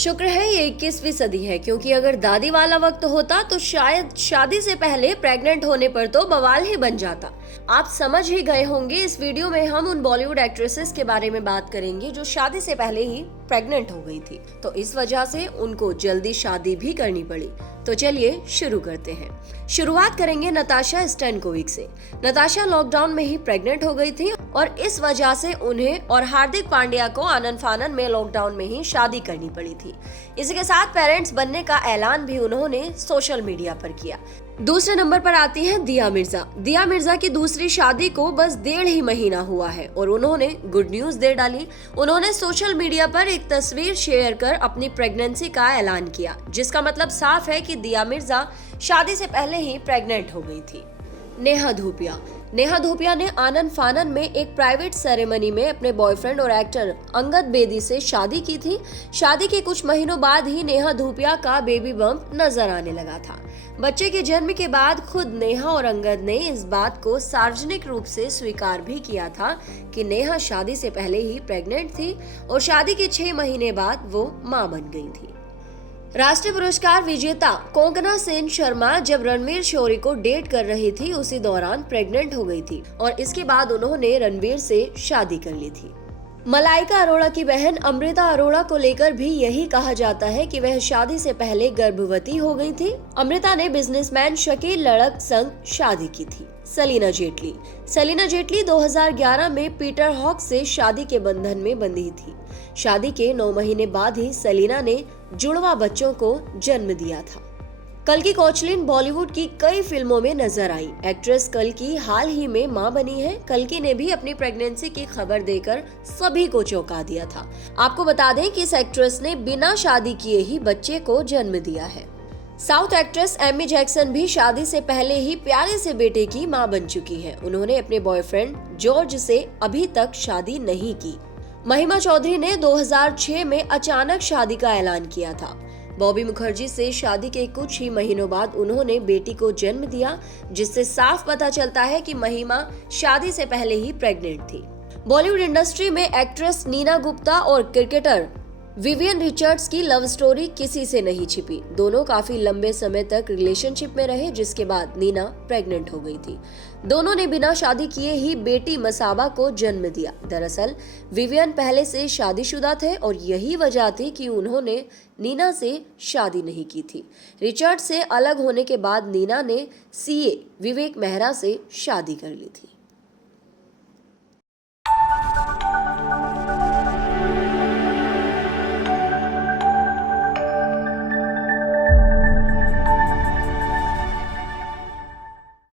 शुक्र है ये 21वीं सदी है, क्योंकि अगर दादी वाला वक्त होता तो शायद शादी से पहले प्रेग्नेंट होने पर तो बवाल ही बन जाता। आप समझ ही गए होंगे, इस वीडियो में हम उन बॉलीवुड एक्ट्रेसेस के बारे में बात करेंगे जो शादी से पहले ही प्रेग्नेंट हो गई थी, तो इस वजह से उनको जल्दी शादी भी करनी पड़ी। तो चलिए शुरू करते हैं। शुरुआत करेंगे नताशा स्टैनकोविक से। नताशा लॉकडाउन में ही प्रेग्नेंट हो गई थी और इस वजह से उन्हें और हार्दिक पांड्या को आनन फानन में लॉकडाउन में ही शादी करनी पड़ी थी। इसी के साथ पेरेंट्स बनने का ऐलान भी उन्होंने सोशल मीडिया पर किया। दूसरे नंबर पर आती हैं दिया मिर्जा। दिया मिर्जा की दूसरी शादी को बस 1.5 ही महीना हुआ है और उन्होंने गुड न्यूज दे डाली। उन्होंने सोशल मीडिया पर एक तस्वीर शेयर कर अपनी प्रेगनेंसी का ऐलान किया, जिसका मतलब साफ है कि दिया मिर्जा शादी से पहले ही प्रेग्नेंट हो गई थी। नेहा धूपिया। नेहा धूपिया ने आनन फानन में एक प्राइवेट सेरेमनी में अपने बॉयफ्रेंड और एक्टर अंगद बेदी से शादी की थी। शादी के कुछ महीनों बाद ही नेहा धूपिया का बेबी बम्प नजर आने लगा था। बच्चे के जन्म के बाद खुद नेहा और अंगद ने इस बात को सार्वजनिक रूप से स्वीकार भी किया था कि नेहा शादी से पहले ही प्रेग्नेंट थी और शादी के 6 महीने बाद वो मां बन गई थी। राष्ट्रीय पुरस्कार विजेता कोंकणा सेन शर्मा जब रणवीर शोरी को डेट कर रही थी, उसी दौरान प्रेग्नेंट हो गई थी और इसके बाद उन्होंने रणवीर से शादी कर ली थी। मलाइका अरोड़ा की बहन अमृता अरोड़ा को लेकर भी यही कहा जाता है कि वह शादी से पहले गर्भवती हो गई थी। अमृता ने बिजनेसमैन शकील लड़क संग शादी की थी। सलीना जेटली। सलीना जेटली 2011 में पीटर हॉक से शादी के बंधन में बंधी थी। शादी के 9 महीने बाद ही सलीना ने जुड़वा बच्चों को जन्म दिया था। कल्कि कोचलिन बॉलीवुड की कई फिल्मों में नजर आई। एक्ट्रेस कल्कि हाल ही में मां बनी है। कल्कि ने भी अपनी प्रेगनेंसी की खबर देकर सभी को चौंका दिया था। आपको बता दें कि इस एक्ट्रेस ने बिना शादी किए ही बच्चे को जन्म दिया है। साउथ एक्ट्रेस एमी जैक्सन भी शादी से पहले ही प्यारे से बेटे की मां बन चुकी है। उन्होंने अपने बॉयफ्रेंड जॉर्ज से अभी तक शादी नहीं की। महिमा चौधरी ने 2006 में अचानक शादी का ऐलान किया था। बॉबी मुखर्जी से शादी के कुछ ही महीनों बाद उन्होंने बेटी को जन्म दिया, जिससे साफ पता चलता है कि महिमा शादी से पहले ही प्रेग्नेंट थी। बॉलीवुड इंडस्ट्री में एक्ट्रेस नीना गुप्ता और क्रिकेटर विवियन रिचर्ड्स की लव स्टोरी किसी से नहीं छिपी। दोनों काफी लंबे समय तक रिलेशनशिप में रहे, जिसके बाद नीना प्रेग्नेंट हो गई थी। दोनों ने बिना शादी किए ही बेटी मसाबा को जन्म दिया। दरअसल विवियन पहले से शादीशुदा थे और यही वजह थी कि उन्होंने नीना से शादी नहीं की थी। रिचर्ड से अलग होने के बाद नीना ने सीए विवेक मेहरा से शादी कर ली थी।